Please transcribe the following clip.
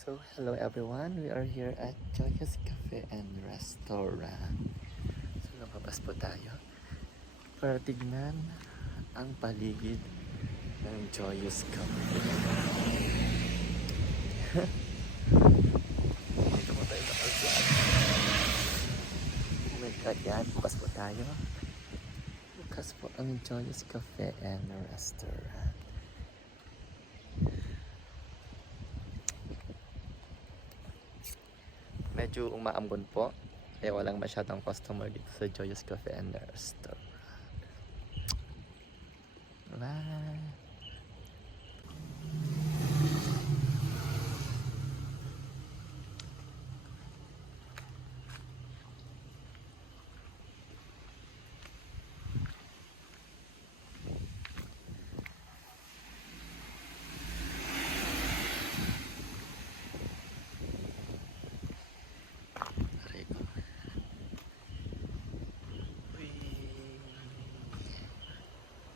So, hello everyone. We are here at Joyous Cafe and Restaurant. So, lumabas po tayo para tignan ang paligid ng Joyous Cafe. Dito po tayo nakasaan. Oh my God, yan. Bukas po tayo. Bukas po ang Joyous Cafe and Restaurant. Medyo umaambon po kaya walang masyadong customer dito sa Joyous Cafe and Restaurant.